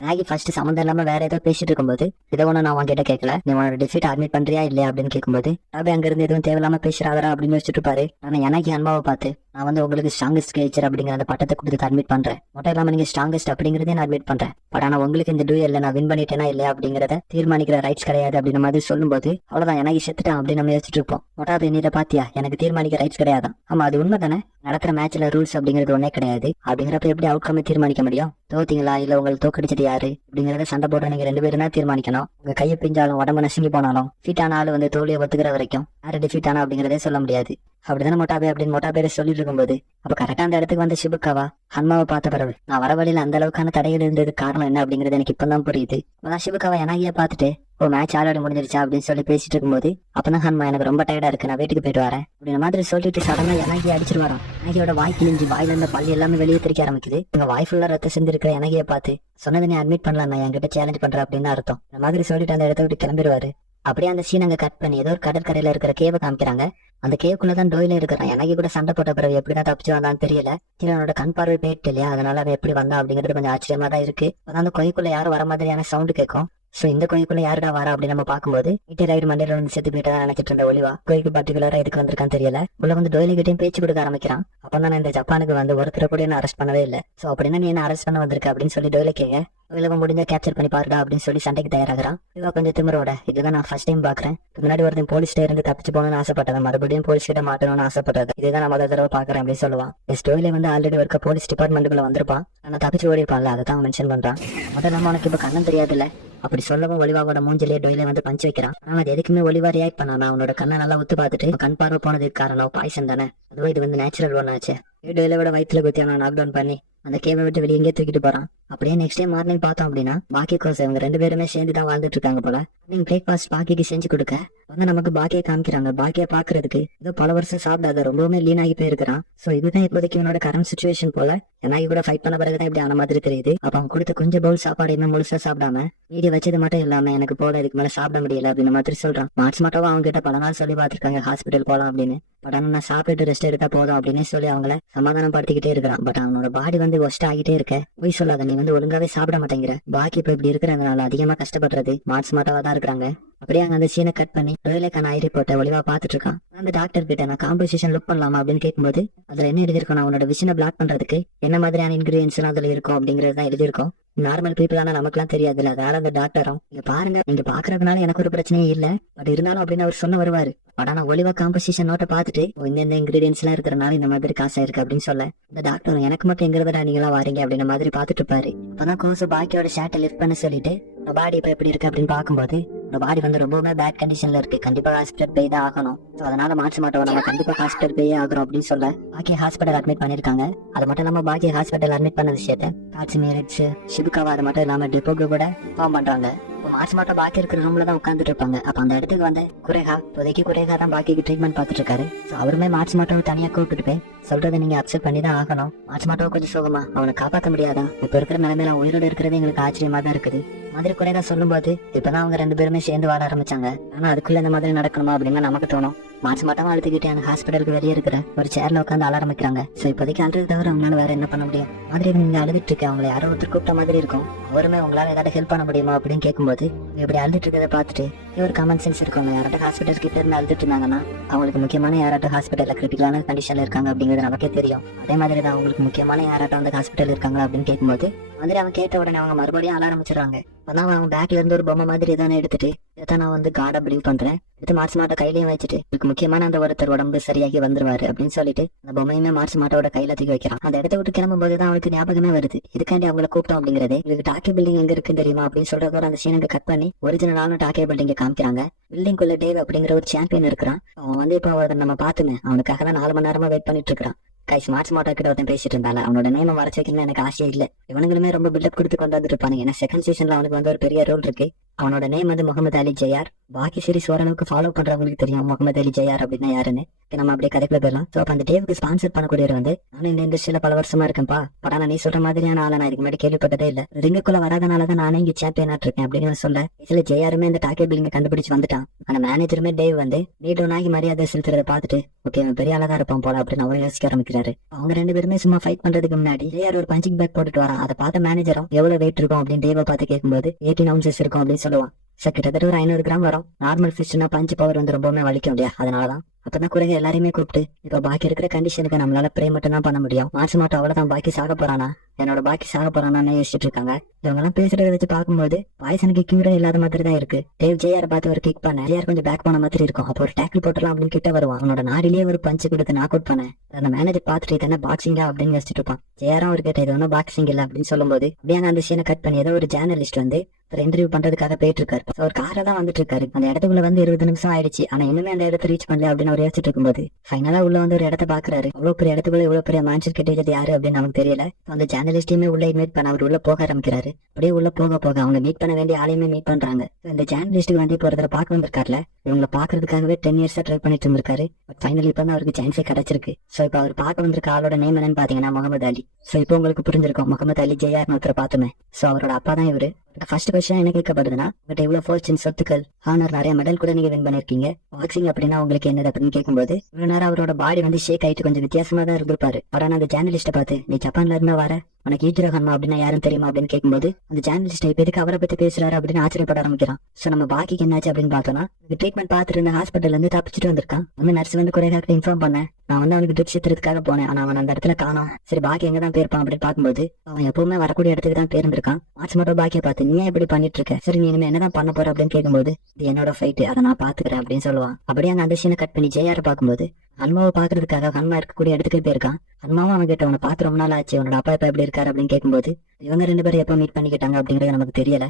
Maggi first சம்மந்தம் இல்லாம வேற ஏதோ பேசிட்டு இருக்கும்போது இதை ஒண்ணு நான் உங்ககிட்ட கேட்கல, நீ உன்னோட டிஃபீட் அட்மிட் பண்றியா இல்லையா அப்படின்னு கேட்கும்போது அப்படியே அங்க இருந்து எதுவும் தேவையில்லாம பேசுறாதரா அப்படின்னு யோசிச்சுட்டு இருப்பாரு. ஆனா எனக்கு அன்பாவை பார்த்து நான் வந்து உங்களுக்கு ஸ்ட்ராங்கஸ்ட் கேச்சர் அப்படிங்கிற அந்த பட்டத்தை கொடுத்து அட்மிட் பண்றேன். மட்டும் இல்லாம நீங்க ஸ்ட்ராங்கஸ்ட் அப்படிங்கறதே நான் அட்மிட் பண்றேன். பட் ஆனா உங்களுக்கு இந்த டூயல்ல நான் வின் பண்ணிட்டேனா இல்லையா அப்படிங்கறத தீர்மானிக்கிற ரைட்ஸ் கிடையாது அப்படின்ற மாதிரி சொல்லும்போது அவ்வளவுதான் எனக்கு செத்துட்டான் அப்படின்னு நம்ம யோசிச்சுட்டு இருப்போம். மொட்டாபே நீ இதை பாத்தியா, எனக்கு தீர்மானிக்க ரைட்ஸ் கிடையாது. ஆமா அது உண்மை தானே, நடக்கிற மேட்ச்ல ரூல்ஸ் அப்படிங்கிறது ஒன்னே கிடையாது. அப்படிங்கிறப்ப எப்படி அவுட்கம் தீர்மானிக்க முடியும்? தோத்தீங்களா இல்ல உங்களுக்கு தோக்கடிச்சது யாரு அப்படிங்கறத சண்டை போடுற நீங்க 2 பேரும் தான் தீர்மானிக்கணும். உங்க கையை பிஞ்சாலும் உடம்பு நசுங்கி போனாலும் ஃபிட் ஆன ஆளு வந்து தோல்வியை ஒத்துக்கிற வரைக்கும் யாரு டிஃபீட் ஆனா அப்படிங்கறதே சொல்ல முடியாது. அப்படிதானே மொட்டாபே அப்படின்னு மொட்டாபேரை சொல்லிட்டு இருக்கும்போது அப்ப கரெக்டா அந்த இடத்துக்கு வந்த சிபுக்காவா ஹன்மாவை பார்த்த பிறகு நான் வர வழியில அந்த அளவுக்கான தடைகள் இருந்தது காரணம் என்ன அப்படிங்கறது எனக்கு இப்பதான் புரியுது. அதான் சிபுக்காவா எனாகியா பார்த்துட்டு ஓ மேட்ச் ஆல்ரெடி முடிஞ்சிருச்சா அப்படின்னு சொல்லி பேசிட்டு இருக்கும்போது அப்பதான் ஹன்மா எனக்கு ரொம்ப டயர்டா இருக்கு, நான் வீட்டுக்கு போயிட்டு வரேன் அப்படின்ற மாதிரி சொல்லிட்டு சடனா எனாகியா அடிச்சிட்டு வரோம். எனாகியோட வாய் கிழிஞ்சு வாயில இருந்த பள்ளி எல்லாமே வெளியே தெரிக்க ஆரம்பிக்குது. உங்க வாய் ஃபுல்லா ரத்த செஞ்சு இருக்கிற எனாகியை பார்த்து சொன்னதை நீ அட்மிட் பண்ணலாம், நான் என்கிட்ட சேலஞ்ச் பண்றேன் அப்படின்னு அர்த்தம். இந்த மாதிரி சொல்லிட்டு அந்த இடத்த விட்டு கிளம்பிடுவாரு. அப்படியே அந்த சீன் அங்க கட் பண்ணி ஏதோ ஒரு கடற்கரையில இருக்கிற கேவை காமிக்கிறாங்க. அந்த கேவுக்குள்ளதான் டோயில இருக்கிறான். எனக்கு கூட சண்டை போட்ட பிறகு எப்படிதான் தப்பிச்சு வந்தான்னு தெரியல. அவனோட கண் பார்வை போயிட்டு இல்லையா, அதனால அவன் எப்படி வந்தான் அப்படிங்கிறது கொஞ்சம் ஆச்சரியமா தான் இருக்கு. அதான் அந்த கொய்க்குள்ள யாரும் வர மாதிரியான சவுண்டு கேட்கும். சோ இந்த கோயிலுக்குள்ள யாருடா வரா அப்படின்னு நம்ம பாக்கும்போது ரைடு மண்டையில வந்து செத்து போயிட்டா நினைச்சிட்டு இருந்த ஒளிவா கோயிலுக்கு பர்டிகுலரா எதுக்கு வந்திருக்கான்னு தெரியல. உள்ள வந்து டோயிலி கிட்டையும் பேச்சு கொடுக்க ஆரம்பிக்கிறான். அப்பதான் நான் இந்த ஜப்பானுக்கு வந்து ஒருத்தரை கூட என்ன அரெஸ்ட் பண்ணவே இல்லை. சோ அப்படின்னா நீ என்ன அரெஸ்ட் பண்ண வந்திருக்க அப்படின்னு சொல்லி டோயில கேட்க இவங்க முடிஞ்சா கேப்சர் பண்ணி பாருடா அப்படின்னு சொல்லி சண்டைக்கு தயாராகிறான். இவ கொஞ்சம் திமிரோட இதுதான் நான் ஃபர்ஸ்ட் டைம் பாக்குறேன். முன்னாடி ஒருத்தன் போலீஸ்ல இருந்து தப்பிச்சு போகணும்னு ஆசைப்பட்டவன் மறுபடியும் போலீஸ் கிட்ட மாட்டணும்னு ஆசைப்பட்டது இதுதான் நான் முதல் தடவை பாக்குறேன் அப்படின்னு சொல்லுவான். டோயில வந்து ஆல்ரெடி இருக்க போலீஸ் டிபார்ட்மெண்ட்டுக்குள்ள வந்திருப்பான். ஆனா தப்பிச்சு ஓடி இருப்பான்ல, அதை தான் மென்ஷன் பண்றான். முதல்ல நம்ம உனக்கு இப்ப கண்ணம் தெரியாது இல்ல அப்படி சொல்லவும் ஒலிவாவோட மூஞ்சிலே டொயில வந்து பஞ்சு வைக்கிறான். ஆனா அது எதுக்குமே ஒலிவா ரியாக்ட் பண்ணான். அவனோட கண்ணை நல்லா உத்து பார்த்துட்டு கண் பார்வை போனதுக்கு காரணம் பாய்சன் தானே, அதுவும் இது வந்து நேச்சுரல் ஒன் ஆச்சு. டொயிலோட வயிற்றுல குத்தி அவனை நாக் டவுன் பண்ணி அந்த கேவை விட்டு வெளியே எங்கே தூக்கிட்டு போறான். அப்படியே நெக்ஸ்ட் டே மார்னிங் பார்த்தோம் அப்படின்னா பாக்கி கோஸ் இவங்க 2 பேருமே சேர்ந்து தான் வாழ்ந்துட்டு இருக்காங்க போல. நீங்க பிரேக்ஃபாஸ்ட் பாக்கிக்கு செஞ்சு கொடுக்க வந்து நமக்கு பாக்கியை காமிக்கிறாங்க. பாக்கியை பாக்குறதுக்கு ஏதோ பல வருஷம் சாப்பிடாத ரொம்பவுமே லீன் ஆகி போயிருக்கிறான். சோ இதுதான் இப்போதைக்கு இவனோட கரண்ட் சுச்சுவேஷன் போல. ஏன்னா கூட ஃபைட் பண்ண பிறகுதான் இப்படி ஆன மாதிரி தெரியுது. அப்ப அவன் கொடுத்த கொஞ்சம் பவுல் சாப்பாடு இன்னும் முழுசா சாப்பிடாம மீடிய வச்சது மட்டும் இல்லாம எனக்கு போல இதுக்கு மேல சாப்பிட முடியல அப்படின்னு மாதிரி சொல்றான். மார்ச் மட்டும் அவங்க கிட்ட பல நாள் சொல்லி பாத்துருக்காங்க ஹாஸ்பிட்டல் போலாம் அப்படின்னு. பட் ஆனா நான் சாப்பிட்டு ரெஸ்ட் எடுத்தா போதும் அப்படின்னு சொல்லி அவங்கள சமாதானம் படுத்திக்கிட்டே இருக்கிறான். பட் அவனோட பாடி வந்து ஒஸ்ட் ஆகிட்டே இருக்க போய் சொல்லாத, நீ வந்து ஒழுங்காவே சாப்பிட மாட்டேங்கிற. பாக்கி இப்ப இப்படி இருக்கிறதுனால அதிகமா கஷ்டப்படுறது மார்ச் மாட்டாவா தான் இருக்கிறாங்க. அப்படியே அங்க அந்த சீனை கட் பண்ணி டொயிலேக்கான ஐ ரிப்போர்ட்டை ஒளிவா பாத்துட்டு இருக்கான். அந்த டாக்டர் கிட்ட நான் காம்போசிஷன் லுக் பண்ணலாமா அப்படின்னு கேட்கும்போது அதுல என்ன எழுதிருக்கோம், அவனோட விஷனை பிளாக் பண்றதுக்கு என்ன மாதிரியான இன்கிரீடியன்ஸ் அதுல இருக்கும் அப்படிங்கறது தான் எழுதிருக்கோம். நார்மல் பீப்புள் ஆனா நமக்கு எல்லாம் தெரியாதுல்ல. அதனால அந்த டாக்டரும் இங்க பாருங்க, நீங்க பாக்குறதுனால எனக்கு ஒரு பிரச்சனையும் இல்ல, பட் இருந்தாலும் அப்படின்னு அவர் சொன்ன வருவாரு. பட் ஆனா ஒலிவா காம்போசிஷன் நோட்டை பாத்துட்டு இந்த இன்கிரீடியன்ஸ் எல்லாம் இருக்கிறனால இந்த மாதிரி காசா இருக்கு அப்படின்னு சொல்ல இந்த டாக்டர் எனக்கு மட்டும் எங்கிறதா நீங்களா வாரீங்க அப்படின்ற மாதிரி பாத்துட்டு இருப்பாரு. அப்பதான் கோசு பாக்கியோட ஷர்ட்டை லிஃப்ட் பண்ண சொல்லிட்டு பாடி இப்ப எப்படி இருக்கு அப்படின்னு பாக்கும்போது பாடி வந்து ரொம்பவுமே பேட் கண்டிஷன்ல இருக்கு, கண்டிப்பா ஹாஸ்பிட்டல் போய் தான் ஆகணும். அதனால மாற்ற மாட்டோம், நம்ம கண்டிப்பா ஹாஸ்பிட்டல் போயே ஆகிறோம் அப்படின்னு சொல்ல பாக்கி ஹாஸ்பிட்டல் அட்மிட் பண்ணிருக்காங்க. அது மட்டும் இல்லாம பாக்கி ஹாஸ்பிட்டல் அட்மிட் பண்ண விஷயத்த காட்சி ஷிபுக்காவா அது மட்டும் இல்லாம டெப்போக்கு கூட ஃபார்ம் பண்றாங்க. மார்ச் மாட்டம் பாக்கி இருக்கிற ரூம்ல தான் உட்காந்துட்டு இருப்பாங்க. அப்ப அந்த இடத்துக்கு வந்து குரேகா இப்போதைக்கு குரேகா தான் பாக்கிக்கு ட்ரீட்மெண்ட் பார்த்துட்டு இருக்காரு. அவருமே மார்ச் மாட்டோவை தனியா கூப்பிட்டு போய் சொல்றதை நீங்க அக்செப்ட் பண்ணி தான் ஆகணும். மார்ச் மாட்டோவை கொஞ்சம் சோகமா அவனை காப்பாற்ற முடியாதா, இப்ப இருக்கிற நிலைமையில உயிரோடு இருக்கிறது எங்களுக்கு ஆச்சரியமா தான் இருக்குது மாதிரி குறைதா சொல்லும் போது இப்பதான் அவங்க 2 பேருமே சேர்ந்து வாழ ஆரம்பிச்சாங்க. ஆனா அதுக்குள்ள இந்த மாதிரி நடக்கணுமா அப்படின்னு நமக்கு தோணும். மார்ச் மாட்டமா அழுதுகிட்டே அந்த ஹாஸ்பிட்டலுக்கு வெளியே இருக்கிற ஒரு சேர்ல உட்காந்து அழ ஆரம்பிக்கிறாங்க. சோ இப்போதைக்கு அழுது தவிர அவங்களால வேற என்ன பண்ண முடியும். மாதிரி நீங்க அழுதுட்டு இருக்க அவங்களை யாரோ ஒருத்தர் கூப்பிட்ட மாதிரி இருக்கும். அவருமே உங்களால ஏதாவது ஹெல்ப் பண்ண முடியுமா அப்படின்னு கேட்கும்போது இப்படி அழுதுட்டு இருக்கிறத பார்த்துட்டு ஒரு காமன் சென்ஸ் இருக்கவங்க யாராட்டும் ஹாஸ்பிட்டல் கிட்ட இருந்து அழுதுட்டு இருந்தாங்கன்னா அவங்களுக்கு முக்கியமான யாராட்டும் ஹாஸ்பிட்டல்ல கிரிட்டிக்கலான கண்டிஷன்ல இருக்காங்க அப்படிங்கிறது நமக்கே தெரியும். அதே மாதிரி தான் அவங்களுக்கு முக்கியமான யாராட்டும் அந்த ஹாஸ்பிட்டல் இருக்காங்களா அப்படின்னு கேட்கும்போது வந்து அவன் கேட்ட உடனே அவங்க மறுபடியும் அழ ஆரம்பிச்சிடறாங்க. அதான் அவங்க பேக்ல இருந்து ஒரு பொம்மை மாதிரி தானே எடுத்துட்டு இதான் நான் வந்து காடா பிலீவ் பண்றேன், எடுத்து மார்ச் மாட்டை கையிலயும் வச்சுட்டு இதுக்கு முக்கியமான அந்த ஒருத்தர் உடம்பு சரியாகி வந்துருவாரு அப்படின்னு சொல்லிட்டு அந்த பொம்மையுமே மார்ச் மாட்டோட கையில தூக்கி வைக்கிறான். அந்த இடத்த விட்டு கிளம்பும் போதுதான் அவனுக்கு ஞாபகமே வருது இதுக்காண்டி அவங்களை கூப்பிட்டோம் அப்படிங்கிறது. இதுக்கு டாக்கே பில்டிங் எங்க இருக்குன்னு தெரியுமா அப்படின்னு சொல்றதோட அந்த சீனுக்கு கட் பண்ணி ஒரிஜினலான டாக்கே பில்டிங்க காமிக்கிறாங்க. பில்டிங்குள்ள டேவ் அப்படிங்கிற ஒரு சாம்பியன் இருக்கிறான். அவன் வந்து இப்போ அவரை நம்ம பாத்துமே அவனுக்காக தான் 4 மணி நேரமா வெயிட் பண்ணிட்டு இருக்கான். கைஸ் மார்ச் மாட்டோ கிட்ட ஒருத்தன் பேசிட்டு இருந்தால அவனோட நேம் வரைச்சு வைக்கணும்னு எனக்கு ஆசையே இல்ல. இவனுங்களுமே ரொம்ப பில்டப் கொடுத்து கொண்டாந்துட்டு இருப்பானுங்க. ஏன்னா செகண்ட் சீசன்ல அவனுக்கு வந்து ஒரு பெரிய ரோல் இருக்கு. அவனோட நேம் வந்து முகமது அலி ஜெயார். பாக்கி சீரிஸ் ஓரளவுக்கு ஃபாலோ பண்றவங்களுக்கு தெரியும் முகமது அலி ஜெயார் அப்படின்னா யாருன்னு. நம்ம அப்படியே கதைக்குள்ள போயிடலாம். சோ அப்ப அந்த டேவுக்கு ஸ்பான்சர் பண்ணக்கூடியவர் வந்து, நானும் இந்த இண்டஸ்ட்ரியில பல வருஷமா இருக்கேன்ப்பா, பட் ஆனா நீ சொல்ற மாதிரியான ஆளை நான் இதுக்கு முன்னாடி கேள்விப்பட்டதே இல்ல. ரிங்குக்குள்ள வராதனாலதான் நானே இங்க சாம்பியன் இருக்கேன் அப்படின்னு சொல்ல, இதுல ஜெயாருமே இந்த டாக்கே பில்லிங்க கண்டுபிடிச்சு வந்துட்டான். அந்த மேனேஜருமே டேவ் வந்து நீடோனாகி மரியாதை செலுத்துறதை பார்த்துட்டு, ஓகே பெரிய ஆளா தான் இருப்பான் போல அப்படின்னு அவரும் யோசிக்க ஆரம்பிக்கிறாரு. அவங்க 2 பேருமே சும்மா ஃபைட் பண்றதுக்கு முன்னாடி ஜெயார் ஒரு பஞ்சிங் பேக் போட்டுட்டு வரான். அதை பார்த்த மேனேஜரும் எவ்வளவு வெயிட் இருக்கும் அப்படின்னு டேவை பார்த்து கேட்கும்போது 18 ounces இருக்கும் அப்படின்னு சொல்லுவான். கிட்டத்தட்ட ஒரு 500 கிராம் வரும். நார்மல் ஃபிஷ்னா பஞ்ச் பவர் வந்து ரொம்பவுமே வலிக்கும் இல்லையா, அதனாலதான். அப்பதான் குறைங்க எல்லாரையுமே கூப்பிட்டு, இப்ப பாக்கி இருக்கிற கண்டிஷனுக்கு நம்மளால ப்ரே மட்டும் தான் பண்ண முடியும், மாசு மட்டும் அவ்வளவுதான், பாக்கி சாக போறானா, என்னோட பாக்கி சாக போறானான்னு யோசிச்சுட்டு இருக்காங்க. இவங்க எல்லாம் பேசுறத வச்சு பார்க்கும்போது பாய்சனுக்கு கியூரே இல்லாத மாதிரி தான் இருக்கு. டேவ் ஜெயார் பார்த்து ஒரு கிக் பண்ண, ஜெயார் கொஞ்சம் பேக் பண்ண மாதிரி இருக்கும். அப்போ ஒரு டேக்கிள் போட்டுலாம் அப்படின்னு கிட்ட வருவான். அவனோட நாடிலேயே ஒரு பஞ்சு கொடுத்து நாக் அவுட் பண்ண, அந்த மேனேஜர் பார்த்துட்டு இது என்ன பாக்ஸிங்கா அப்படின்னு யோசிச்சுட்டு இருப்பான். ஜெயாரும் ஒரு கேட்ட இது ஒன்னும் பாக்ஸிங் இல்ல அப்படின்னு சொல்லும்போது, அப்படியே அந்த சீனை கட் பண்ணி ஏதோ ஒரு ஜேர்னலிஸ்ட் வந்து இன்டர்வியூ பண்றதுக்காக போயிட்டு இருக்காரு. ஒரு காரை தான் வந்துட்டு இருக்காரு. அந்த இடத்துக்குள்ள வந்து 20 நிமிஷம் ஆயிடுச்சு. ஆனா இன்னுமே அந்த இடத்த ரீச் பண்ணல அப்படின்னு அவர் யோசிச்சுட்டு இருக்கும்போது, ஃபைனலா உள்ள வந்து ஒரு இடத்த பாக்குறாரு. அவ்வளவு பெரிய இடத்துக்குள்ள இவ்வளவு பெரிய மேன்ஷன் கட்டியது யாரு அப்படின்னு நமக்கு தெரியல. அந்த ஜேர்னலிஸ்டையுமே உள்ள இன்வைட் பண்ண அவர் உள்ள போக ஆரம்பிக்கிறாரு. அப்படியே உள்ள போக போக அவங்க மீட் பண்ண வேண்டிய ஆளையுமே மீட் பண்றாங்க. இந்த ஜேர்னலிஸ்ட்டுக்கு வந்து இப்போ ஒருத்தர பார்க்க வந்திருக்காருல, இவங்களை பாக்குறதுக்காகவே 10 இயர்ஸா ட்ரை பண்ணிட்டு இருந்திருக்காரு. ஃபைனலி இப்ப தான் அவருக்கு சான்ஸே கிடைச்சிருக்கு. சோ இப்ப அவர் பார்க்க வந்திருக்க ஆளோட நேம் என்னன்னு பாத்தீங்கன்னா முகமது அலி. சோ இப்போ உங்களுக்கு புரிஞ்சிருக்கும் முகமது அலி ஜெயார்னு ஒருத்தர பார்த்தோமே. சோ அவரோட அப்பா தான் இவரு. ஃபர்ஸ்ட் கொஸ்டின் என்ன கேட்கப்படுதுன்னா, உங்கள்கிட்ட இவ்வளவு ஃபோர்ச்சூன், சொத்துக்கள், ஹானர், நிறைய மெடல் கூட நீங்க வின் பண்ணிருக்கீங்க, பாக்ஸிங் அப்படின்னா உங்களுக்கு என்னது அப்படின்னு கேட்கும்போது, இவ்வளவு நேரம் அவரோட பாடி வந்து ஷேக் ஆயிட்டு கொஞ்சம் வித்தியாசமா தான் இருந்திருப்பாரு. பட் அந்த ஜேர்னலிஸ்ட பார்த்து, நீ ஜப்பான்ல இருந்தா வர, உனக்கு ஈஜிரோ ஹன்மா அப்படின்னா யாரும் தெரியுமா அப்படின்னு கேட்கும்போது, அந்த ஜேர்னலிஸ்ட் இப்ப எதுக்கு அவரை பத்தி பேசுறாரு அப்படின்னு ஆச்சரியப்பட ஆரம்பிக்கிறான். சோ நம்ம பாக்கிக்கு என்னாச்சு அப்படின்னு பார்த்தோம்னா, ட்ரீட்மெண்ட் பார்த்துட்டு இருந்த ஹாஸ்பிட்டல்ல இருந்து தப்பிச்சுட்டு வந்திருக்கான். வந்து நர்ஸ் வந்து குறைகாக்கிட்ட இன்ஃபார்ம் பண்ணேன், நான் வந்து அவனுக்கு ட்ரிப்ஸ் எடுத்துறதுக்காக போனேன், ஆனா அவன் அந்த இடத்துல காணோம். சரி பாக்கி எங்க தான் போயிருப்பான் அப்படின்னு பார்க்கும்போது, அவன் எப்பவுமே வரக்கூடிய இடத்துக்கு தான் பேருந்திருக்கான். மாச்சு மட்டும் பாக்கியை பார்த்து, நீ இப்படி பண்ணிட்டு இருக்க, சரி நீ இனிமே என்னதான் பண்ண போற அப்படின்னு கேட்கும்போது, இது என்னோட ஃபைட், அதை நான் பாத்துக்கிறேன் அப்படின்னு சொல்லுவான். அப்படியே அந்த சீனை கட் பண்ணி ஜெயாரை பார்க்கும்போது, ஹன்மாவை பாக்குறதுக்காக ஹன்மா இருக்கக்கூடிய இடத்துக்கு போயிருக்கான். ஹன்மாவும் அவன் கிட்ட, அவனை பார்த்து ரொம்ப நாள் ஆச்சு, உன்னோட அப்பா இப்ப எப்படி இருக்காரு அப்படின்னு கேட்கும்போது, இவங்க 2 பேரும் எப்ப மீட் பண்ணிக்கிட்டாங்க அப்படிங்கறது நமக்கு தெரியல.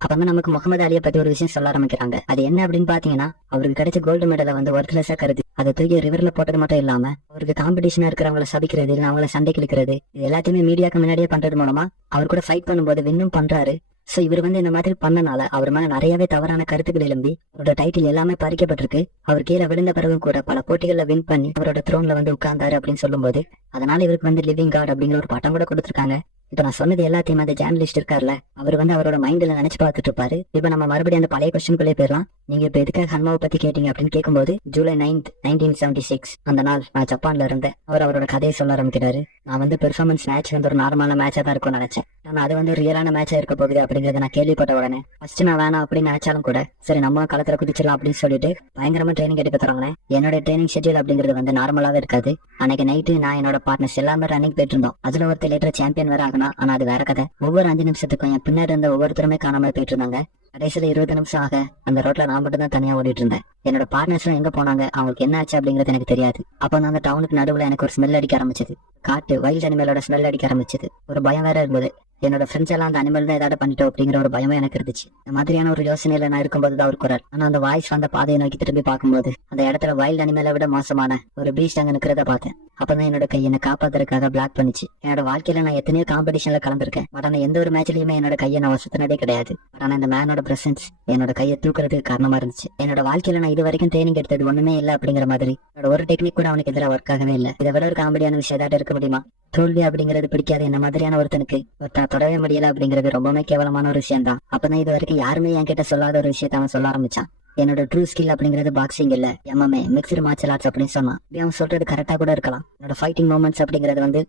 அப்பதான் நமக்கு முகமது அலியை பத்தி ஒரு விஷயம் சொல்ல ஆரம்பிக்கிறாங்க. அது என்ன அப்படின்னு பாத்தீங்கன்னா, அவருக்கு கிடைச்ச கோல்டு மெடலை வந்து ஒர்த்லெஸ்ஸா கருதி அதை தூக்கி ரிவர்ல போட்டது மட்டும் இல்லாம, அவருக்கு காம்படிஷனா இருக்கிறவங்களை சபிக்கிறது, இல்ல அவங்கள சண்டை கிழிக்கிறது, இது எல்லாத்தையுமே மீடியாக்கு முன்னாடியே பண்றது மூலமா அவர் கூட ஃபைட் பண்ணும்போது வின்னும் பண்றாரு. சோ இவர் வந்து இந்த மாதிரி பண்ணனால அவர் மேல நிறையவே தவறான கருத்துக்கள் எழும்பி அவரோட டைட்டில் எல்லாமே பறிக்கப்பட்டிருக்கு. அவர் கீழே விழுந்த பிறகும் கூட பல போட்டிகள்ல வின் பண்ணி அவரோட த்ரோன்ல வந்து உட்கார்ந்தாரு அப்படின்னு சொல்லும்போது, அதனால இவருக்கு வந்து லிவிங் காட் அப்படிங்கிற ஒரு பட்டம் கூட கொடுத்திருக்காங்க. இப்ப நான் சொன்னது எல்லாத்தையும் அந்த ஜேர்னலிஸ்ட் இருக்கார்ல, அவர் வந்து அவரோட மைண்ட்ல நினைச்சு பார்த்துட்டு இருப்பாரு. இப்ப நம்ம மறுபடியும் அந்த பழைய கொஸ்டின்குள்ளே போயிடலாம். நீங்க இப்ப எதுக்காக ஹன்மாவை பத்தி கேட்டீங்க அப்படின்னு கேட்கும்போது, ஜூலை 9th 1976 அந்த நாள் நான் ஜப்பான்ல இருந்தேன். அவரோட கதையை சொல்ல ஆரம்பிக்கிறாரு. நான் வந்து பெர்ஃபார்மன்ஸ் மேட்ச் வந்து ஒரு நார்மலான மேட்சா தான் இருக்கும்னு நினைச்சேன். ஆனா அது வந்து ரியலான மேட்சா இருக்க போகுது அப்படிங்கறத நான் கேள்விப்பட்ட உடனே ஃபர்ஸ்ட் நான் வேணாம் அப்படின்னு நினைச்சாலும் கூட, சரி நம்ம களத்துல குதிச்சிடலாம் அப்படின்னு சொல்லிட்டு பயங்கரமா ட்ரைனிங் எடுக்க தராங்க. என்னோட ட்ரைனிங் ஷெட்யூல் அப்படிங்கிறது வந்து நார்மலாவே இருக்காது. அன்னைக்கு நைட்டு நான் என்னோட பார்ட்னர்ஸ் எல்லாமே ரன்னிங் போயிட்டு இருந்தோம். அதுல ஒருத்தர் லேட்டர் சாம்பியன் வேற ஆகணும். ஆனா அது வேற கதை. ஒவ்வொரு 5 நிமிஷத்துக்கும் என் பின்னாடி இருந்த ஒவ்வொருத்தருமே காணாம போயிட்டு இருந்தாங்க. கடைசியில 20 நிமிஷம் ஆக அந்த ரோட்ல நான் மட்டும் தான் தனியா ஓடிட்டு இருந்தேன். என்னோட பார்ட்னர்ஸ் எங்க போனாங்க, அவங்களுக்கு என்ன ஆச்சு அப்படிங்கறது எனக்கு தெரியாது. அப்ப அந்த டவுனுக்கு நடுவுல எனக்கு ஒரு ஸ்மெல் அடிக்க ஆரம்பிச்சது. காட்டு வைல்ட் அனிமலோட ஸ்மெல் அடிக்க ஆரம்பிச்சது. ஒரு பயம் வேற இருந்தது. என்னோட ஃப்ரெண்ட்ஸ் எல்லாம் அந்த அனிமல் தான் ஏதாவது பண்ணிட்டோம் அப்படிங்கிற ஒரு பயமே எனக்கு இருந்துச்சு. இந்த மாதிரியான ஒரு யோசனையில நான் இருக்கும்போது தான் ஒரு குரல். ஆனா அந்த வாய்ஸ் வந்த பாதையை நோக்கி திரும்பி பார்க்கும்போது, அந்த இடத்துல வைல்ட் அனிமலை விட மோசமான ஒரு பீஸ்ட் அங்க நிக்கிறத பார்த்தேன். அப்பதான் என்னோட கை என்னை காப்பாத்துறதுக்காக பிளாக் பண்ணிச்சு. என்னோட வாழ்க்கையில நான் எத்தனையோ காம்படிஷன்ல கலந்துருக்கேன். பட் ஆனா எந்த ஒரு மேட்ச்லயுமே என்னோட கையை நான் வசத்தினதே கிடையாது. பட் ஆனா இந்த மேனோட பிரசன்ஸ் என்னோட கையை தூக்குறதுக்கு காரணமா இருந்துச்சு. என்னோட வாழ்க்கையில நான் இது வரைக்கும் ட்ரைனிங் எடுத்தது ஒண்ணுமே இல்ல அப்படிங்கிற மாதிரி என்னோட ஒரு டெக்னிக் கூட அவனுக்கு எதிராக ஒர்க் ஆகவே இல்லை. இதை விட ஒரு காமெடியான விஷயம் ஏதாவது இருக்க முடியுமா? தோல்வி அப்படிங்கிறது பிடிக்காத என்ன மாதிரியான ஒருத்தனுக்கு ஒருத்தனை தொடவே முடியல அப்படிங்கிறது ரொம்பவே கேவலமான ஒரு விஷயம் தான். அப்பதான் இது வரைக்கும் யாருமே என்கிட்ட சொல்லாத ஒரு விஷயத்த அவன் சொல்ல ஆரம்பிச்சான். என்னோட ட்ரூ ஸ்கில் அப்படிங்கிறது பாக்ஸிங் இல்ல, MMA மிக்ஸ்டு மார்ஷல் ஆர்ட்ஸ் அப்படின்னு சொன்னான். அவன் சொல்றது கரெக்டா கூட இருக்கலாம். என்னோட ஃபைட்டிங் மூமெண்ட்ஸ் அப்படிங்கிறது வந்து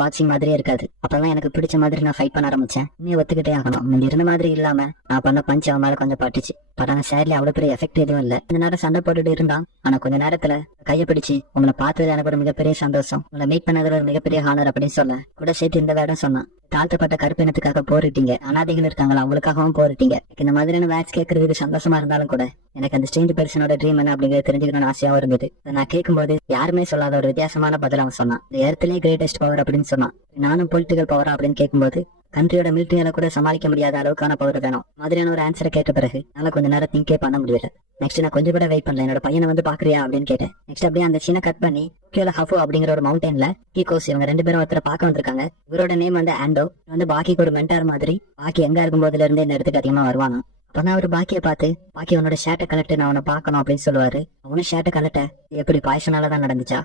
பாக்ஸிங் மாதிரியே இருக்காது. அப்பதான் எனக்கு பிடிச்ச மாதிரி நான் ஃபைட் பண்ண ஆரம்பிச்சேன். நீ ஒத்துக்கிட்டே ஆகணும். முந்தி இருந்த மாதிரி இல்லாம நான் பண்ண பஞ்ச் அவன் மேல கொஞ்சம் பட்டுச்சு. பட் ஆனா சேட்லி அவ்வளவு பெரிய எஃபெக்ட் எதுவும் இல்ல. இந்த நேரம் சண்டை போட்டுட்டு இருந்தான். ஆனா கொஞ்ச நேரத்துல கையை பிடிச்சு, உங்களை பார்த்தது எனக்கு ஒரு மிகப்பெரிய சந்தோஷம், உங்களை மீட் பண்ணதுல ஒரு மிகப்பெரிய ஹானர் அப்படின்னு சொல்ல கூட சேர்த்து இந்த வேடம் சொன்னான். தாழ்த்தப்பட்ட கருப்பினத்துக்காக போரிட்டீங்க, அனாதைகள் இருக்காங்களா அவங்களுக்காகவும் போரிட்டீங்க. இந்த மாதிரியான வேட்ஸ் கேட்கறதுக்கு சந்தோஷமா இருந்தாலும் கூட எனக்கு அந்த ஸ்ட்ரேஞ்ச் பர்சனோட ட்ரீம் என்ன அப்படிங்கறது தெரிஞ்சுக்கணும்னு ஆசையாவும் இருந்தது. நான் கேட்கும்போது யாருமே சொல்லாத ஒரு வித்தியாசமான பதில் அவன் சொன்னான். இந்த எர்த்லயே கிரேட்டஸ்ட் பவர் அப்படின்னு சொன்னான். நானும் பொலிட்டிக்கல் பவரா அப்படின்னு கேட்கும்போது, கண்ட்ரியோட மிலிட்டரியால கூட சமாளிக்க முடியாத அளவுக்கான பவர் வேணும் மாதிரியான ஒரு ஆன்சரை கேட்ட பிறகு என்னால கொஞ்ச நேரம் திங்கே பண்ண முடியல. நெக்ஸ்ட் நான் கொஞ்சம் கூட வெயிட் பண்ணல. என்னோட பையனை வந்து பாக்குறியா அப்படின்னு கேட்டேன். நெக்ஸ்ட் அப்படியே அந்த சீனை கட் பண்ணி டோக்கியோல ஹஃபோ அப்படிங்கிற ஒரு மவுண்டன்ல கீகோஸ் இவங்க 2 பேரும் ஒருத்தர பார்க்க வந்திருக்காங்க. இவரோட நேம் வந்து ஆண்டோ. வந்து பாக்கிக்கு ஒரு மென்டார் மாதிரி. பாக்கி எங்க இருக்கும் போதுல இருந்து இந்த இடத்துக்கு அதிகமா வருவானா. அப்பதான் அவரு பாக்கியை பார்த்து பாக்கி அவனோட ஷர்ட்டை கலட்டு நான் அவனை பார்க்கணும் அப்படின்னு சொல்லுவாரு. அவனும் ஷர்ட்டை கலட்ட எப்படி பாய்சனாலதான் நடந்துச்சா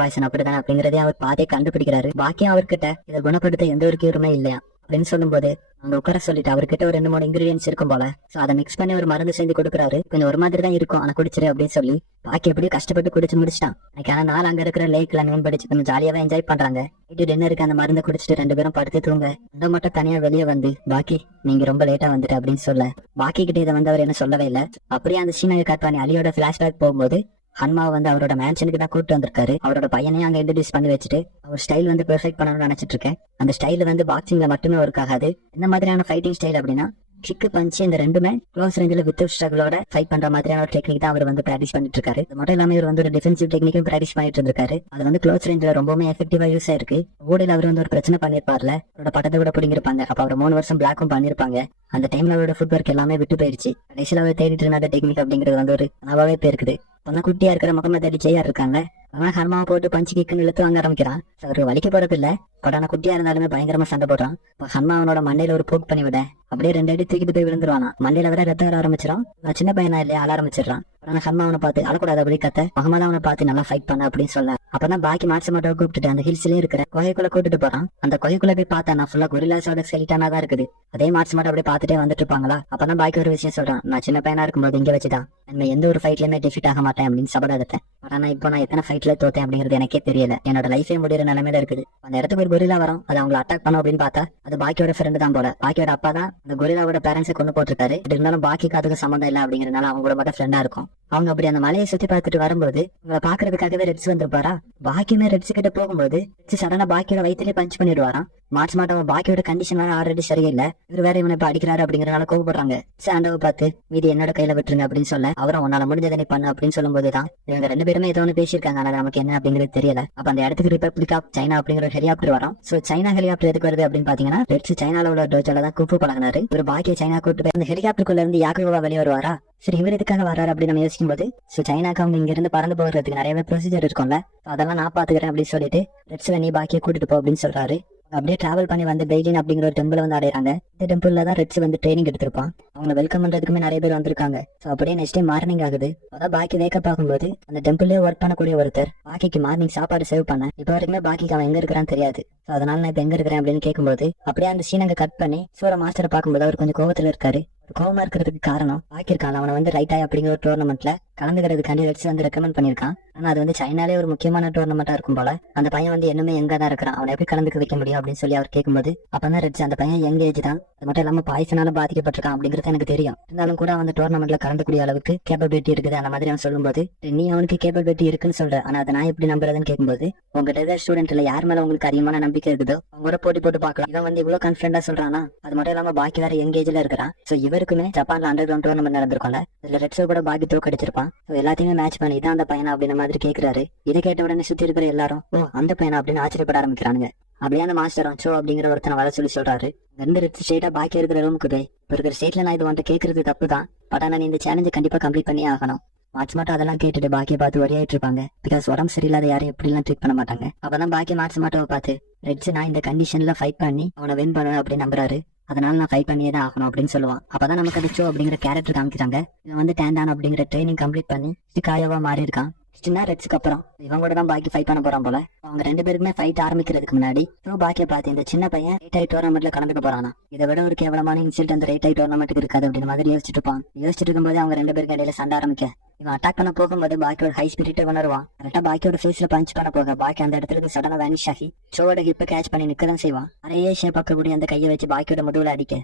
பாய்சன் அப்படிதான் அப்படிங்கறதே அவர் பாத்தே கண்டுபிடிக்கிறாரு. பாக்கியம் அவர்கிட்ட இதை குணப்படுத்த எந்த ஒரு கியூருமே இல்லையா அப்படின்னு சொல்லும்போது அங்க உட்கார சொல்லிட்டு அவர்கிட்ட ஒரு 2-3 இன்கிரீடியன்ஸ் இருக்கும் போல. சோ அதை மிக்ஸ் பண்ணி ஒரு மருந்து செஞ்சு கொடுக்குறாரு. கொஞ்சம் ஒரு மாதிரி தான் இருக்கும், ஆனா குடிச்சிரு அப்படின்னு சொல்லி பாக்கி எப்படியும் கஷ்டப்பட்டு குடிச்சு முடிச்சிட்டான். எனக்கு ஆனா நாள் அங்க இருக்கிற லேக்ல மீன் படிச்சு கொஞ்சம் ஜாலியாவே என்ஜாய் பண்றாங்க. இது டின்னருக்கு அந்த மருந்தை குடிச்சிட்டு 2 பேரும் படுத்து தூங்க. அந்த மட்டும் தனியா வெளியே வந்து பாக்கி நீங்க ரொம்ப லேட்டா வந்துட்டு அப்படின்னு சொல்ல பாக்கி கிட்ட இதை வந்து அவர் என்ன சொல்லவே இல்லை. அப்படியே அந்த சீனாவை கட் பண்ணி அலியோட பிளாஷ்பேக் போகும்போது ஹன்மாவை வந்து அவரோட மேன்ஷனுக்கு தான் கூப்பிட்டு வந்திருக்காரு. அவரோட பையனையும் அங்க இன்ட்ரடியூஸ் பண்ணி வச்சுட்டு அவர் ஸ்டைல் வந்து பெர்ஃபெக்ட் பண்ணணும்னு நினைச்சிட்டு இருக்கேன். அந்த ஸ்டைல் வந்து பாக்ஸிங்ல மட்டுமே ஒர்க் ஆகாது. இந்த மாதிரியான ஃபைட்டிங் ஸ்டைல் அப்படின்னா கிக்கு பஞ்ச் இந்த ரெண்டுமே க்ளோஸ் ரேஞ்சில் வித் ஸ்ட்ரகிளோட ஃபைட் பண்ற மாதிரியான ஒரு டெக்னிக் தான் அவர் வந்து பிராக்டிஸ் பண்ணிட்டு இருக்காரு. அது மட்டும் இல்லாம இவர் வந்து ஒரு டிஃபென்சிவ் டெக்னிக்கும் பிராக்டிஸ் பண்ணிட்டு இருக்காரு. அது வந்து க்ளோஸ் ரேஞ்சில் ரொம்பவே எஃபெக்டிவா யூஸ் ஆயிருக்கு. ஓடையில அவர் வந்து ஒரு பிரச்சனை பண்ணிருப்பார்ல, அவரோட பட்டத்தை கூட பிடிங்கிருப்பாங்க. அப்ப அவர் 3 வருஷம் பிளாக்கும் பண்ணிருப்பாங்க. அந்த டைம்ல அவரோட ஃபுட் ஒர்க் எல்லாமே விட்டு போயிருச்சு. கடைசியில் அவர் தேடிட்டு இருந்த டெக்னிக் அப்படிங்கிறது வந்து ஒரு நவாவே போயிருக்குது. அப்பதான் குட்டியா இருக்கிற முகமது அலி ஜெயா இருக்காங்க. அவன் ஹர்மாவை போட்டு பஞ்சு கிக்குன்னு இழுத்து வாங்க ஆரம்பிக்கிறான். அவருக்கு வலிக்க போறது இல்ல, பட் ஆனா குட்டியா இருந்தாலுமே பயங்கரமா சண்டை போடுறான். இப்ப ஹர்மா அவனோட மண்டையில ஒரு போக் பண்ணி விட அப்படியே 2 அடி தூக்கிட்டு போய் விழுந்துருவானா. மண்டையில வர ரத்தம் வர ஆரம்பிச்சிடும். நான் சின்ன பையனா இல்லையா அழ ஆரம்பிச்சிடறான். ஆனா ஹர்மா அவனை பார்த்து அழக்கூடாது அப்படி கத்த முகமது அவனை பார்த்து நல்லா ஃபைட் பண்ண அப்படின்னு சொல்ல அப்பதான் பாக்கி மாட்ச மாட்டோவை கூப்பிட்டுட்டு அந்த ஹில்ஸ்லயே இருக்கிற குகைக்குள்ள கூட்டிட்டு போறான். அந்த குகைக்குள்ள போய் பார்த்தா நான் ஃபுல்லா கொரில்லாஸோட ஸ்கெலிட்டனா தான் இருக்குது. அதே மாட்ச மாட்டோ அப்படியே பார்த்துட்டே வந்துட்டு இருப்பாங்களா. அப்பதான் பாக்கி ஒரு விஷயம் சொல்றான், நான் சின்ன பையனா இருக்கும்போது இங்க வச்சுதான் நம்ம எந்த ஒரு ஃபைட்லயுமே டிஃபீட் ஆக மாட்டேன் அப்படின்னு சபடாதத்தேன். ஆனா இப்போ நான் எத்தனை ஃபைட்ல தோத்தேன் அப்படிங்கிறது எனக்கே தெரியல. என்னோட லைஃபே முடிகிற நிலைமையில இருக்குது. அந்த இடத்துக்கு ஒரு கொரில்லா வரும், அது அவங்களை அட்டாக் பண்ணும் அப்படின்னு பார்த்தா அது பாக்கியோட ஃப்ரெண்டு தான் போல. பாக்கியோட அப்பா தான் அந்த கொரில்லாவோட பேரண்ட்ஸை கொண்டு போட்டிருக்காரு. இருந்தாலும் பாக்கிக்கு அதுக்கு சம்மந்தம் இல்லை அப்படிங்கறதுனால அவங்களோட மட்டும் ஃப்ரெண்டா இருக்கும். அவங்க அப்படி அந்த மலையை சுத்தி பார்த்துட்டு வரும்போது உங்களை பாக்குறதுக்காகவே ரெட்ஸ் வந்திருப்பாரா. பாக்கியுமே ரெட்ஸ் கிட்ட போகும்போது சடனா பாக்கியோட வயிற்றுலேயே பஞ்ச் பண்ணிடுவாராம். மார்ச் மாட்டவன் பாக்கியோட கண்டிஷன் வேற ஆல்ரெடி சரியில்லை, இவர் வேற இவனை இப்ப அடிக்கிறாரு அப்படிங்கறதுனால கோவப்படுறாங்க. சாண்டவை பார்த்து மீதி என்னோட கையில விட்டுருங்க அப்படின்னு சொல்ல அவரும் உன்னால முடிஞ்சதை நீ பண்ணு அப்படின்னு சொல்லும் போதுதான் இவங்க 2 பேருமே ஏதோ ஒன்று பேசியிருக்காங்க. ஆனா நமக்கு என்ன அப்படிங்கிறது தெரியல. அப்ப அந்த இடத்துக்கு ரிபப்ளிக் ஆஃப் சைனா அப்படிங்கிற ஒரு ஹெலிகாப்டர் வரும். சோ சைனா ஹெலிகாப்டர் எதுக்கு வருது அப்படின்னு பாத்தீங்கன்னா ரெட்ஸ் சைனால உள்ள டோஜால தான் கூப்பு பழகினாரு. ஒரு பாக்கிய சைனா கூட்டு போய் அந்த ஹெலிகாப்டருக்குள்ள இருந்து யாக்கோவா வெளியே வருவாரா. சரி இவர் எதுக்காக வர்றாரு அப்படின்னு நம்ம யோசிக்கும் போது சைனாக்கு அவங்க இங்க இருந்து பறந்து போகிறதுக்கு நிறையவே ப்ரொசீஜர் இருக்கும்ல, அதெல்லாம் நான் பாத்துக்கிறேன் அப்படின்னு சொல்லிட்டு ரெட்ஸ்ல நீ பாக்கிய கூட்டிட்டு போ அப்படின்னு சொல்றாரு. அப்படியே டிராவல் பண்ணி வந்து பெய்ஜிங் அப்படிங்கிற ஒரு டெம்பிள் வந்து அடையறாங்க. இந்த டெம்பிள்ல தான் ரெட்ஸ் வந்து ட்ரைனிங் எடுத்திருப்பான். அவங்களை வெல்கம் பண்றதுக்குமே நிறைய பேர் வந்திருக்காங்க. சோ அப்படியே நெக்ஸ்ட் டே மார்னிங் ஆகுது. அதான் பாக்கி வேக்கப் ஆகும்போது அந்த டெம்பிள்லயே ஒர்க் பண்ணக்கூடிய ஒருத்தர் பாக்கிக்கு மார்னிங் சாப்பாடு சேவ் பண்ண இப்ப வரைக்குமே பாக்கிக்கு அவன் எங்க இருக்கிறான்னு தெரியாது. சோ அதனால நான் இப்ப எங்க இருக்கிறேன் அப்படின்னு கேட்கும்போது அப்படியே அந்த சீனங்க கட் பண்ணி சூர மாஸ்டரை பார்க்கும்போது அவர் கொஞ்சம் கோவத்துல இருக்காரு. கோவமா இருக்கிறதுக்கு காரணம் பாக்கியிருக்கான் அவனை வந்து ரைட் ஆய் அப்படிங்கிற ஒரு டோர்னமெண்ட்ல கலந்துக்கிறதுக்காண்டி ரெட்ஸ் வந்து ரெக்கமெண்ட் பண்ணிருக்கான். ஆனா அது வந்து சைனாலே ஒரு முக்கியமான டோர்னமெண்டா இருக்கும் போல. அந்த பையன் வந்து என்னமே எங்க தான் இருக்கிறான், அவனை எப்படி கலந்துக்க வைக்க முடியும் அப்படின்னு சொல்லி அவர் கேட்கும்போது அப்பதான் ரெட்ஸ் அந்த பையன் யங் ஏஜ் தான், அது மட்டும் இல்லாம பாய்சனால பாதிக்கப்பட்டிருக்கான் அப்படிங்கிறது எனக்கு தெரியும். இருந்தாலும் கூட அவன் டோர்னமெண்ட்ல கலந்துக்கூடிய அளவுக்கு கேப்பபிலிட்டி இருக்குது அந்த மாதிரி அவன் சொல்லும்போது நீ அவனுக்கு கேப்பபிலிட்டி இருக்குன்னு சொல்ற, ஆனா அதை நான் எப்படி நம்புறதுன்னு கேட்கும்போது உங்ககிட்ட ஸ்டூடெண்ட்ல யார் மேல உங்களுக்கு அதிகமான நம்பிக்கை இருக்குதோ அவங்களோட போட்டி போட்டு பார்க்கலாம். இவன் வந்து இவ்வளவு கான்பிடண்டா சொல்றானா, அது மட்டும் இல்லாம பாக்கி வேற யங் ஏஜ்ல இருக்கிறான். சோ இவருக்குமே ஜப்பான்ல அண்டர் கிரவுண்ட் டோர்னமெண்ட் நடந்திருக்கும்ல, இதுல ரெட்ஸோ கூட பாக்கி தோக்கடிச்சிருப்பான். எல்லாத்தையுமே மேட்ச் பண்ணி இதான் அந்த பையனா அப்படின்ற மாதிரி கேட்கிறாரு. இதை கேட்ட உடனே சுத்தி இருக்கிற எல்லாரும் ஓ அந்த பையனா அப்படின்னு ஆச்சரியப்பட ஆரம்பிக்கிறாங்க. அப்படியே அந்த மாஸ்டரும் சோ அப்படிங்கிற ஒருத்தனை வர சொல்லி சொல்றாரு. 2 ரெட்ஸ் ஸ்ட்ரெயிட்டா பாக்கி இருக்கிற ரூமுக்கு போய் இப்ப இருக்கிற ஸ்டேட்ல நான் இது வந்துட்டு கேட்கறது தப்பு தான், பட் ஆனா நீ இந்த சேலஞ்சை கண்டிப்பா கம்ப்ளீட் பண்ணி ஆகணும். மார்ச் மட்டும் அதெல்லாம் கேட்டுட்டு பாக்கியை பார்த்து ஒரேயாயிட்டு இருப்பாங்க. பிகாஸ் உடம்பு சரியில்லாத யாரும் எப்படி எல்லாம் ட்ரீட் பண்ண மாட்டாங்க. அப்பதான் பாக்கி மார்ச் மட்டும் பார்த்து ரெட்ஸ் நான் இந்த கண்டிஷன்ல ஃபைட் பண்ணி அவனை வின் பண்ணுவேன் அப்படின்னு நம்புறாரு. அதனால நான் ஃபைட் பண்ணியே தான் ஆகணும் அப்படின்னு சொல்லுவான். அப்பதான் நமக்கு அது சோ அப்படிங்கிற கேரக்டர் காமிக்கிறாங்க. இவன் வந்து டேண்டான் அப்படிங்கிற ட்ரைனிங் கம்ப்ளீட் பண்ணி காயவா மாறி இருக்கான். சின்ன ரெட்ஸ்க்கு அப்புறம் இவங்க கூட தான் பாக்கி ஃபைட் பண்ண போறான் போல. அவங்க 2 பேருக்குமே ஃபைட் ஆரம்பிக்கிறதுக்கு முன்னாடி பாக்கிய பார்த்து இந்த சின்ன பையன் ரேட் ஆய் டோர்னமெண்ட்ல கலந்துக்க போறானா, இதை விட ஒரு கேவலமான இன்சிடென்ட் அந்த ரேட் ஆய் டோர்னமெண்ட்டுக்கு இருக்காது அப்படின்னு மாதிரி யோசிச்சுட்டு இருப்பான். யோசிச்சுட்டு இருக்கும்போது அவங்க 2 பேருக்கு இடையில சண்டை ஆரம்பிக்க இவன் அட்டாக் பண்ண போகும்போது பாக்கியோட ஹை ஸ்பிரிட் உணர்வான். கரெக்டா பாக்கியோட ஃபேஸ்ல பஞ்ச் பண்ண போக பாக்கி அந்த இடத்துல சடனா வேனிஷ் ஆகி சோட ஹிப்பை கேட்ச் பண்ணி நிக்கதான் செய்வான். அரையே ஷேப் பார்க்கக்கூடிய அந்த கையை வச்சு பாக்கியோட முதுகுல அடிக்க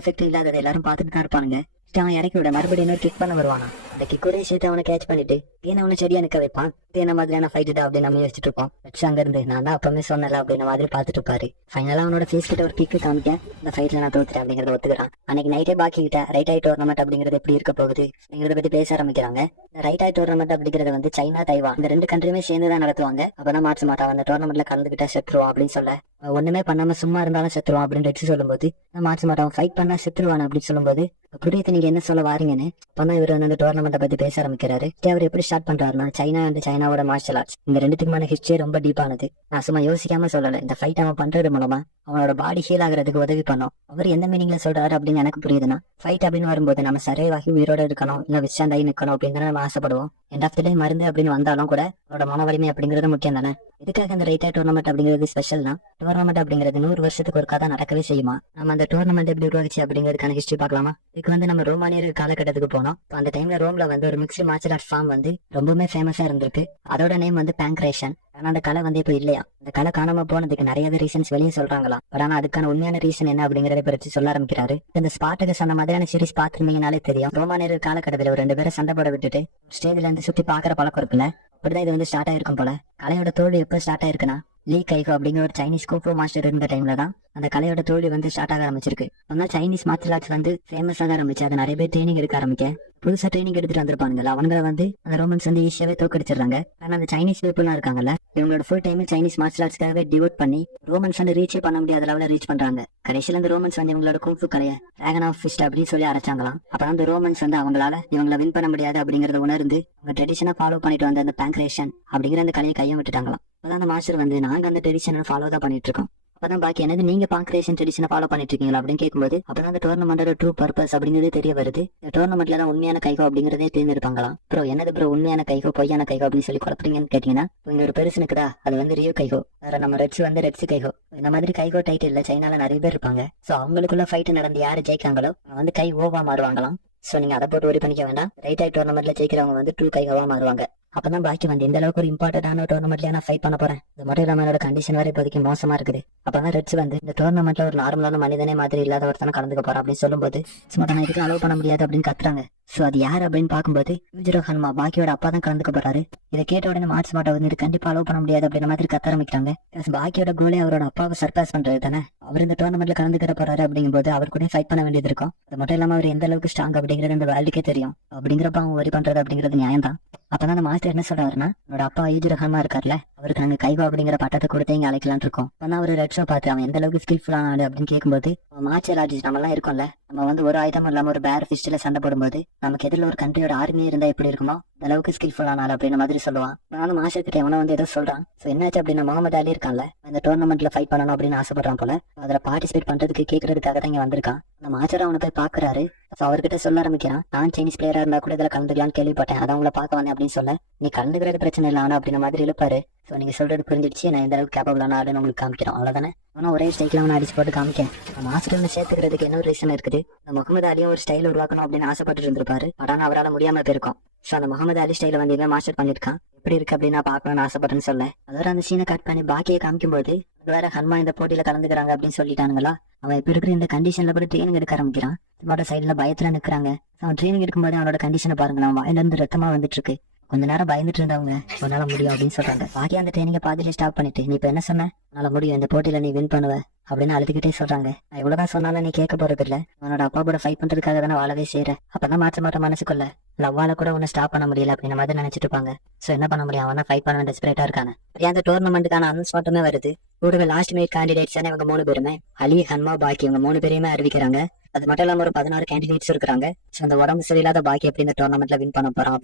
எஃபெக்ட் இல்லாததை எல்லாரும் பார்த்துட்டு தான் இருப்பானுங்க. அவன் இறக்கி விட மறுபடியும் இன்னொரு கிக் பண்ண வருவானா. அந்த கிக்கோட சேர்த்து அவனை கேட்ச் பண்ணிட்டு தேனை அவனை செடியா நிக்க வைப்பான். தேன மாதிரியான ஃபைட் தான் அப்படின்னு நம்ம யோசிச்சுட்டு இருப்போம். அங்க இருந்து நான் தான் அப்பவுமே சொன்னல அப்படின்ற மாதிரி பார்த்துட்டு இருப்பாரு. ஃபைனலா அவனோட ஃபேஸ் கிட்ட ஒரு கிக்கு காமிக்க இந்த ஃபைட்ல நான் தோத்துறேன் அப்படிங்கறத ஒத்துக்கிறான். அன்னைக்கு நைட்டே பாக்கி கிட்ட ரைட் ஆய் டோர்னமெண்ட் அப்படிங்கிறது எப்படி இருக்க போகுது அப்படிங்கறத பத்தி பேச ஆரம்பிக்கிறாங்க. ரைட் ஆய் டோர்னமெண்ட் அப்படிங்கறது வந்து சைனா தைவான் இந்த 2 கண்ட்ரியுமே சேர்ந்து தான் நடத்துவாங்க. அப்பதான் மாற்ற மாட்டான் அந்த டோர்னமெண்ட்ல கலந்துகிட்டா செத்துருவான் அப்படின்னு சொல்ல, ஒண்ணுமே பண்ணாம சும்மா இருந்தாலும் செத்துருவான் அப்படின்னு ரெட்ஸ் சொல்லும்போது, மாற்ற மாட்டான் ஃபைட் பண்ணா செத்துருவான் அப்படின்னு சொல்லும்போது, புரியுது நீங்க என்ன சொல்ல வாரீங்கன்னு. அப்பதான் இவர் வந்து அந்த டோர்னமெண்ட்டை பத்தி பேச ஆரம்பிக்கிறாரு. அவர் எப்படி ஸ்டார்ட் பண்றாருன்னா, சைனா வந்து சைனாவோட மார்ஷல் ஆர்ட்ஸ் இந்த 2த்துக்குமான ஹிஸ்டரி ரொம்ப டீப்பானது. நான் சும்மா யோசிக்காம சொல்லல, இந்த ஃபைட் அவன் பண்றது மூலமா அவனோட பாடி ஹீல் ஆகுறதுக்கு உதவி பண்ணும். அவர் எந்த மீனிங்ல சொல்றாரு அப்படின்னு எனக்கு புரியுதுன்னா, ஃபைட் அப்படின்னு வரும்போது நம்ம சரைவாகி உயிரோட இருக்கணும், இல்ல விசாண்டாகி நிக்கணும் அப்படின்னு நம்ம ஆசைப்படுவோம். எண்ட் ஆஃப் த டே மருந்து அப்படின்னு வந்தாலும் கூட அவரோட மன வலிமை அப்படிங்கிறது முக்கியம் தானே. இதுக்காக இந்த ரைட் டோர்னமெண்ட் அப்படிங்கிறது ஸ்பெஷல் தான். டோர்னமெண்ட் அப்படிங்கிறது 100 வருஷத்துக்கு ஒரு கதை நடக்கவே செய்யுமா. நம்ம அந்த டோர்னமெண்ட் எப்படி உருவாச்சு அப்படிங்கிறதுக்கான ஹிஸ்டரி பார்க்கலாமா. இதுக்கு வந்து நம்ம ரோமானியர் காலகட்டத்துக்கு போனோம். அந்த டைம்ல ரோம்ல வந்து ஒரு மிக்ஸ்டு மார்ஷல் ஆர்ட்ஸ் ஃபார்ம் வந்து ரொம்பவே ஃபேமஸா இருந்திருக்கு. அதோட நேம் வந்து பேங்க்ரேஷன். ஆனா அந்த கலை வந்து இப்ப இல்லையா. அந்த கலை காணாம போனதுக்கு நிறைய ரீசன்ஸ் வெளியே சொல்றாங்களாம். பட் ஆனா அதுக்கான உண்மையான ரீசன் என்ன அப்படிங்கறத பற்றி சொல்ல ஆரம்பிக்கிறாரு. இந்த ஸ்பார்டகஸ் அந்த மாதிரியான சீரிஸ் பாத்துருந்தீங்கனாலே தெரியும். ரோமானியர் காலகட்டத்தில் ஒரு 2 பேரை சண்டை போட விட்டுட்டு ஸ்டேஜ்ல இருந்து சுத்தி பாக்குற பழக்கம் இருக்குல்ல, அப்படிதான் இது வந்து ஸ்டார்ட் ஆயிருக்கும் போல. கலையோட தோல்வி எப்ப ஸ்டார்ட் ஆயிருக்குன்னா, லீ கைகோ அப்படிங்கிற ஒரு சைனீஸ் கோப்ரோ மாஸ்டர் இருந்த டைம்ல தான் அந்த கலையோட தோல்வி வந்து ஸ்டார்ட் ஆக ஆரம்பிச்சிருக்கு. அதனால சைனீஸ் மார்ஷல் ஆர்ட்ஸ் வந்து ஃபேமஸ் ஆக ஆரம்பிச்சு அதை நிறைய பேர் ட்ரைனிங் எடுக்க ஆரம்பிக்க, புதுசா ட்ரைனிங் எடுத்துட்டு வந்திருப்பானுங்களா அவங்களை வந்து அந்த ரோமன்ஸ் வந்து ஈஸியாவே தோக்கடிச்சிடறாங்க. ஆனா அந்த சைனீஸ் பீப்புள்லாம் இருக்காங்கல்ல, இவங்களோட ஃபுல் டைம் சைனீஸ் மார்ஷல் ஆர்ட்ஸ்க்காகவே டிவோட் பண்ணி ரோமன்ஸ் வந்து ரீச்சே பண்ண முடியாத லெவலில் ரீச் பண்றாங்க. கடைசியில இந்த ரோமன்ஸ் வந்து இவங்களோட கூஃபு கலையை டிராகன் ஆஃப் ஃபிஸ்ட் அப்படின்னு சொல்லி அரைச்சாங்களாம். அப்பதான் அந்த ரோமன்ஸ் வந்து அவங்களால இவங்களை வின் பண்ண முடியாது அப்படிங்கறத உணர்ந்து அவங்க ட்ரெடிஷனா ஃபாலோ பண்ணிட்டு வந்த அந்த பேங்க்ரேஷன் அப்படிங்கிற அந்த கலையை கையை விட்டுட்டாங்களாம். அப்பதான் அந்த மாஸ்டர் வந்து நாங்க அந்த ட்ரெடிஷனை ஃபாலோ தான் பண்ணிட்டு இருக்கோம். அப்பதான் பாக்கி என்னது நீங்க பாங்க்ரேஷன் ட்ரெடிஷனை ஃபாலோ பண்ணிட்டு இருக்கீங்களா அப்படின்னு கேட்கும்போது, அப்பதான் அந்த டோர்னமெண்டோட ட்ரூ பர்பஸ் அப்படிங்கிறதே தெரிய வருது. இந்த டோர்னமெண்ட்ல தான் உண்மையான கைகோ அப்படிங்கறதே தேர்ந்தெடுப்பாங்களாம். ப்ரோ என்னது ப்ரோ உண்மையான கைகோ பொய்யான கைகோ அப்படின்னு சொல்லி குழப்பறீங்கன்னு கேட்டீங்கன்னா, இங்க ஒரு பெருசு இருக்குதா, அது வந்து ரியோ கைகோ. வேற நம்ம ரெட்ஸ் வந்து ரெட்ஸ் கைகோ. இந்த மாதிரி கைகோ டைட்டில் சைனால நிறைய பேர் இருப்பாங்க. சோ அவங்களுக்குள்ள ஃபைட் நடந்து யாரு ஜெயிக்காங்களோ வந்து கை ஓவா மாறுவாங்களாம். சோ நீங்க அதை போட்டு ஒரி பண்ணிக்க வேண்டாம். ரைட் ஆய் டோர்னமெண்ட்ல ஜெயிக்கிறவங்க வந்து ட்ரூ கைகோவா மாறுவாங்க. அப்பதான் பாக்கி வந்து இந்த அளவுக்கு ஒரு இம்பார்ட்டன்டான டோர்னமெண்ட்ல நான் ஃபைட் பண்ண போறேன். இந்த மட்டும் இல்லாம என்னோட கண்டிஷன் வேற இப்போதைக்கு மோசமா இருக்குது. அப்பதான் ரெட்ஸ் வந்து இந்த டோர்னமெண்ட்ல ஒரு நார்மலான மனிதனே மாதிரி இல்லாத ஒருத்தனை கலந்துக்க போறான் அப்படின்னு சொல்லும்போது, சும்மா தான் இதுக்கு அலோவ் பண்ண முடியாது அப்படின்னு கத்துறாங்க. சோ அது யார் அப்படின்னு பாக்கும்போது யூஜிரோ ஹன்மா பாக்கியோட அப்பா தான் கலந்துக்க போறாரு. இதை கேட்ட உடனே மார்ச் மாட்டை வந்து கண்டிப்பா அலோவ் பண்ண முடியாது அப்படின்ற மாதிரி கத்த ஆரம்பிக்கிறாங்க. பாக்கியோட கோலே அவரோட அப்பாவை சர்பாஸ் பண்றது தானே. அவர் இந்த டோர்னமெண்ட்ல கலந்துக்கிற போறாரு அப்படிங்கும்போது அவர் கூட ஃபைட் பண்ண வேண்டியது இருக்கும். அது மட்டும் இல்லாம அவர் எந்த அளவுக்கு ஸ்ட்ராங் அப்படிங்கிறது இந்த வேர்ல்டுக்கே தெரியும். அப்படிங்கிறப்ப அவங்க வரி பண்றது அப்படிங்கிறது நியாயம் தான். அப்பதான் அந்த மாஸ்டர் என்ன சொல்றாருன்னா, என்னோட அப்பா யூஜிரோ ஹன்மா இருக்கார்ல, அவருக்கு நாங்க கைகோ அப்படிங்கிற பட்டத்தை கொடுத்து இங்க அழைக்கலான் இருக்கோம். அப்பதான் ஒரு ரெட்ஸோ பார்த்து அவன் எந்த அளவுக்கு ஸ்கில்ஃபுல்லான ஆளு அப்படின்னு கேட்கும்போது, மார்ஷல் ஆர்டிஸ்ட் நம்ம எல்லாம் இருக்கோம்ல, நம்ம வந்து ஒரு ஆயுதம் இல்லாம ஒரு பேர் ஃபிஸ்ட்ல சண்டை போடும்போது நமக்கு எதிரில் ஒரு கண்ட்ரியோட ஆர்மி இருந்தா எப்படி இருக்குமோ அந்த அளவுக்கு ஸ்கில்ஃபுல்லான ஆள் அப்படின்ற மாதிரி சொல்லுவான். நானும் மாஸ்டர் கிட்ட எவனோ வந்து ஏதோ சொல்றான். சோ என்னாச்சு அப்படின்னா, முகமது அலி இருக்கான்ல, அந்த டோர்னமெண்ட்ல ஃபைட் பண்ணணும் அப்படின்னு ஆசைப்படுறான் போல. அதுல பார்ட்டிசிபேட் பண்றதுக்கு கேட்கறதுக்காக தான் இங்க வந்திருக்கான். அந்த மாஸ்டர் அவனை போய் பாக்குறாரு. அவர்கிட்ட சொல்ல ஆரம்பிக்கிறான், நான் சைனீஸ் பிளேயரா இருந்தா கூட இதுல கலந்துக்கலாம்னு கேள்விப்பட்டேன், அதை அவங்கள பார்க்க வந்தேன் அப்படின்னு சொல்ல, நீ கலந்துக்கிறது பிரச்சனை இல்லை ஆனா அப்படின்ற மாதிரி இழுப்பாரு. சோ நீங்க சொல்றது புரிஞ்சிடுச்சு, நான் எந்த அளவுக்கு கேப்பபிளான ஆளுன்னு உங்களுக்கு காமிக்கிறோம் அவ்வளவுதானே. ஆனா ஒரே ஸ்டைல அவனை அடிச்சு போட்டு காமிக்கேன். மாஸ்டர்ல சேர்த்துக்கிறதுக்கு இன்னொரு ரீசன் இருக்குது. இந்த முகமது அலியும் ஒரு ஸ்டைல் உருவாக்கணும் அப்படின்னு ஆசைப்பட்டு இருந்திருப்பாரு. ஆனா அவரால் முடியாம போயிருக்கும். சோ அந்த முகமது அலி ஸ்டைல வந்து இவன் மாஸ்டர் பண்ணிருக்கான். எப்படி இருக்கு அப்படின்னு நான் பாக்கணும்னு ஆசைப்பட்டேன்னு சொல்ல, அதோட அந்த சீனை கட் பண்ணி பாக்கியை காமிக்கும் போது வேற ஹன்மா இந்த போட்டியில கலந்துக்கிறாங்க அப்படின்னு சொல்லிட்டானுங்களா. அவன் இப்ப இருக்கிற இந்த கண்டிஷன்ல கூட ட்ரைனிங் எடுக்க ஆரம்பிக்கிறான். அவனோட சைடுல பயத்துல நிக்கிறாங்க. அவன் ட்ரைனிங் எடுக்கும்போது அவனோட கண்டிஷனை பாருங்க, அவன் வாயில இருந்து ரத்தமா வந்துட்டு இருக்கு. கொஞ்ச நேரம் பயந்துட்டு இருந்தவங்க உன்னால முடியும் அப்படின்னு சொல்றாங்க. பாக்கி அந்த ட்ரைனிங்க பாதியில ஸ்டாப் பண்ணிட்டு, நீ இப்ப என்ன சொன்ன, உன்னால முடியும், இந்த போட்டியில நீ வின் பண்ணுவ அப்படின்னு அழுதுகிட்டே சொல்றாங்க. நான் இவ்வளவுதான் சொன்னாலும் நீ கேட்க போறது இல்ல, அவனோட அப்பா கூட ஃபைட் பண்றதுக்காக தானே வாழவே செய்யற. அப்பதான் மாற்ற மனசுக்குள்ள லவ்வால கூட உன்னை ஸ்டாப் பண்ண முடியல அப்படின்ற மாதிரி நினைச்சிட்டு இருப்பாங்க. சோ என்ன பண்ண முடியும், அவன் ஃபைட் பண்ண டெஸ்பரேட்டா இருக்காங்க. அந்த டோர்னமெண்ட்டுக்கான அனௌன்ஸ் மட்டுமே வருது. கூடவே லாஸ்ட் மினிட் கேண்டிடேட்ஸ் இவங்க 3 பேருமே, அலி, ஹன்மா, பாக்கி இவங்க 3 பேரையுமே அறிவிக்கிறாங்க. அது மட்டும் இல்லாம ஒரு 16 கேண்டிடேட்ஸ் இருக்காங்க. சோ அந்த உடம்பு சரியில்லாத பாக்கி எப்படி இந்த டோர்னமெண்ட்ல வின் பண்ண போறான் அப்படி